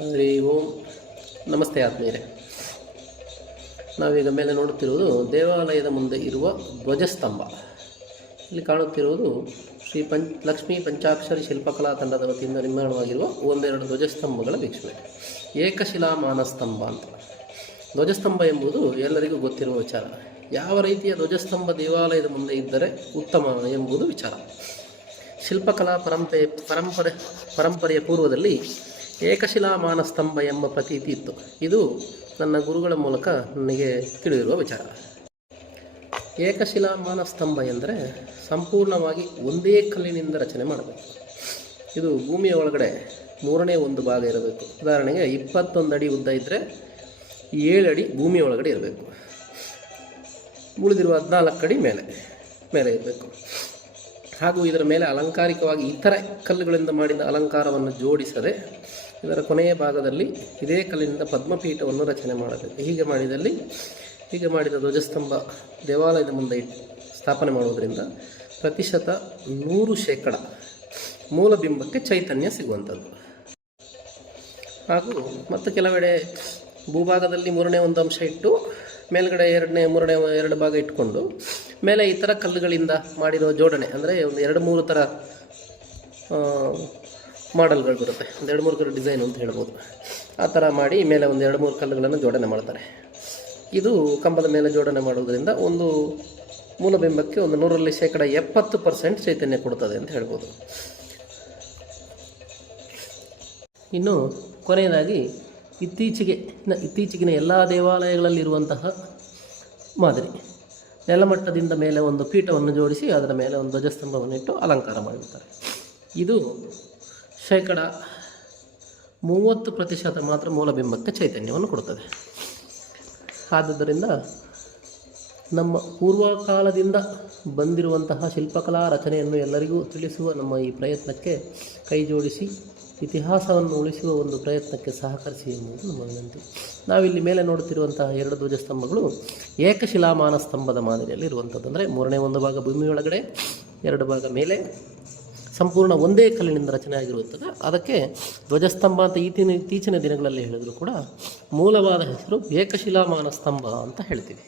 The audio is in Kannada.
ಹರಿ ಓಂ. ನಮಸ್ತೆ ಆತ್ಮೀಯರೇ. ನಾವೀಗ ಮೇಲೆ ನೋಡುತ್ತಿರುವುದು ದೇವಾಲಯದ ಮುಂದೆ ಇರುವ ಧ್ವಜಸ್ತಂಭ. ಇಲ್ಲಿ ಕಾಣುತ್ತಿರುವುದು ಶ್ರೀ ಪಂಚ, ಲಕ್ಷ್ಮೀ ಪಂಚಾಕ್ಷರಿ ಶಿಲ್ಪಕಲಾ ತಂಡದ ವತಿಯಿಂದ ನಿರ್ಮಾಣವಾಗಿರುವ ಒಂದೆರಡು ಧ್ವಜಸ್ತಂಭಗಳ ವೀಕ್ಷಣೆ. ಏಕಶಿಲಾ ಮಾನಸ್ತಂಭ ಅಂತ. ಧ್ವಜಸ್ತಂಭ ಎಂಬುದು ಎಲ್ಲರಿಗೂ ಗೊತ್ತಿರುವ ವಿಚಾರ. ಯಾವ ರೀತಿಯ ಧ್ವಜಸ್ತಂಭ ದೇವಾಲಯದ ಮುಂದೆ ಇದ್ದರೆ ಉತ್ತಮ ಎಂಬುದು ವಿಚಾರ. ಶಿಲ್ಪಕಲಾ ಪರಂಪರೆ ಪರಂಪರೆ, ಪರಂಪರೆಯ ಪೂರ್ವದಲ್ಲಿ ಏಕಶಿಲಾ ಮಾನಸ್ತಂಭ ಎಂಬ ಪ್ರತೀತಿ ಇತ್ತು. ಇದು ನನ್ನ ಗುರುಗಳ ಮೂಲಕ ನನಗೆ ತಿಳಿದಿರುವ ವಿಚಾರ. ಏಕಶಿಲಾ ಮಾನಸ್ತಂಭ ಎಂದರೆ ಸಂಪೂರ್ಣವಾಗಿ ಒಂದೇ ಕಲ್ಲಿನಿಂದ ರಚನೆ ಮಾಡಬೇಕು. ಇದು ಭೂಮಿಯ ಒಳಗಡೆ ಮೂರನೇ ಒಂದು ಭಾಗ ಇರಬೇಕು. ಉದಾಹರಣೆಗೆ ಇಪ್ಪತ್ತೊಂದು ಅಡಿ ಉದ್ದ ಇದ್ದರೆ ಏಳು ಅಡಿ ಭೂಮಿಯ ಒಳಗಡೆ ಇರಬೇಕು. ಉಳಿದಿರುವ ಹದಿನಾಲ್ಕು ಅಡಿ ಮೇಲೆ ಮೇಲೆ ಇರಬೇಕು. ಹಾಗೂ ಇದರ ಮೇಲೆ ಅಲಂಕಾರಿಕವಾಗಿ ಇತರ ಕಲ್ಲುಗಳಿಂದ ಮಾಡಿದ ಅಲಂಕಾರವನ್ನು ಜೋಡಿಸದೆ ಇದರ ಕೊನೆಯ ಭಾಗದಲ್ಲಿ ಇದೇ ಕಲ್ಲಿನಿಂದ ಪದ್ಮಪೀಠವನ್ನು ರಚನೆ ಮಾಡಬೇಕು. ಹೀಗೆ ಮಾಡಿದಲ್ಲಿ, ಹೀಗೆ ಮಾಡಿದ ಧ್ವಜಸ್ತಂಭ ದೇವಾಲಯದ ಮುಂದೆ ಸ್ಥಾಪನೆ ಮಾಡುವುದರಿಂದ ಪ್ರತಿಶತ ನೂರು ಶೇಕಡ ಮೂಲ ಬಿಂಬಕ್ಕೆ ಚೈತನ್ಯ ಸಿಗುವಂಥದ್ದು. ಹಾಗೂ ಮತ್ತು ಕೆಲವೆಡೆ ಭೂಭಾಗದಲ್ಲಿ ಮೂರನೇ ಒಂದು ಅಂಶ ಇಟ್ಟು ಮೇಲ್ಗಡೆ ಎರಡನೇ, ಮೂರನೇ, ಎರಡು ಭಾಗ ಇಟ್ಕೊಂಡು ಮೇಲೆ ಈ ಥರ ಕಲ್ಲುಗಳಿಂದ ಮಾಡಿರೋ ಜೋಡಣೆ, ಅಂದರೆ ಒಂದು ಎರಡು, ಮೂರು ಥರ ಮಾಡೆಲ್ಗಳು ಬರುತ್ತೆ. ಒಂದು ಎರಡು, ಮೂರು ಥರ ಡಿಸೈನ್ ಅಂತ ಹೇಳ್ಬೋದು. ಆ ಥರ ಮಾಡಿ ಮೇಲೆ ಒಂದು ಎರಡು, ಮೂರು ಕಲ್ಲುಗಳನ್ನು ಜೋಡಣೆ ಮಾಡ್ತಾರೆ. ಇದು ಕಂಬದ ಮೇಲೆ ಜೋಡಣೆ ಮಾಡುವುದರಿಂದ ಒಂದು ಮೂಲಬಿಂಬಕ್ಕೆ ಒಂದು ನೂರಲ್ಲಿ ಶೇಕಡ ಎಪ್ಪತ್ತು ಪರ್ಸೆಂಟ್ ಚೈತನ್ಯ ಕೊಡ್ತದೆ ಅಂತ ಹೇಳ್ಬೋದು. ಇನ್ನು ಕೊನೆಯದಾಗಿ ಇತ್ತೀಚೆಗೆ ಇತ್ತೀಚೆಗಿನ ಎಲ್ಲ ದೇವಾಲಯಗಳಲ್ಲಿರುವಂತಹ ಮಾದರಿ. ನೆಲಮಟ್ಟದಿಂದ ಮೇಲೆ ಒಂದು ಪೀಠವನ್ನು ಜೋಡಿಸಿ, ಅದರ ಮೇಲೆ ಒಂದು ಧ್ವಜಸ್ತಂಭವನ್ನು ಇಟ್ಟು ಅಲಂಕಾರ ಮಾಡಿರ್ತಾರೆ ಇದು ಶೇಕಡ ಮೂವತ್ತು ಪ್ರತಿಶತ ಮಾತ್ರ ಮೂಲಬಿಂಬಕ್ಕೆ ಚೈತನ್ಯವನ್ನು ಕೊಡುತ್ತದೆ. ಆದ್ದರಿಂದ ನಮ್ಮ ಪೂರ್ವಕಾಲದಿಂದ ಬಂದಿರುವಂತಹ ಶಿಲ್ಪಕಲಾ ರಚನೆಯನ್ನು ಎಲ್ಲರಿಗೂ ತಿಳಿಸುವ ನಮ್ಮ ಈ ಪ್ರಯತ್ನಕ್ಕೆ ಕೈ ಜೋಡಿಸಿ ಇತಿಹಾಸವನ್ನು ಉಳಿಸುವ ಒಂದು ಪ್ರಯತ್ನಕ್ಕೆ ಸಹಕರಿಸಿ ಎಂಬುದು ನಮ್ಮ ವಿನಂತಿ. ನಾವಿಲ್ಲಿ ಮೇಲೆ ನೋಡುತ್ತಿರುವಂತಹ ಎರಡು ಧ್ವಜಸ್ತಂಭಗಳು ಏಕಶಿಲಾಮಾನ ಸ್ತಂಭದ ಮಾದರಿಯಲ್ಲಿ ಇರುವಂಥದ್ದು. ಅಂದರೆ ಮೂರನೇ ಒಂದು ಭಾಗ ಭೂಮಿಯೊಳಗಡೆ, ಎರಡು ಭಾಗ ಮೇಲೆ. ಸಂಪೂರ್ಣ ಒಂದೇ ಕಲ್ಲಿನಿಂದ ರಚನೆ ಆಗಿರುತ್ತದೆ ಅದಕ್ಕೆ ಧ್ವಜಸ್ತಂಭ ಅಂತ ಈತಿನ ಇತ್ತೀಚಿನ ದಿನಗಳಲ್ಲಿ ಹೇಳಿದರೂ ಕೂಡ ಮೂಲವಾದ ಹೆಸರು ಏಕಶಿಲಾಮಾನ ಸ್ತಂಭ ಅಂತ ಹೇಳ್ತೀವಿ.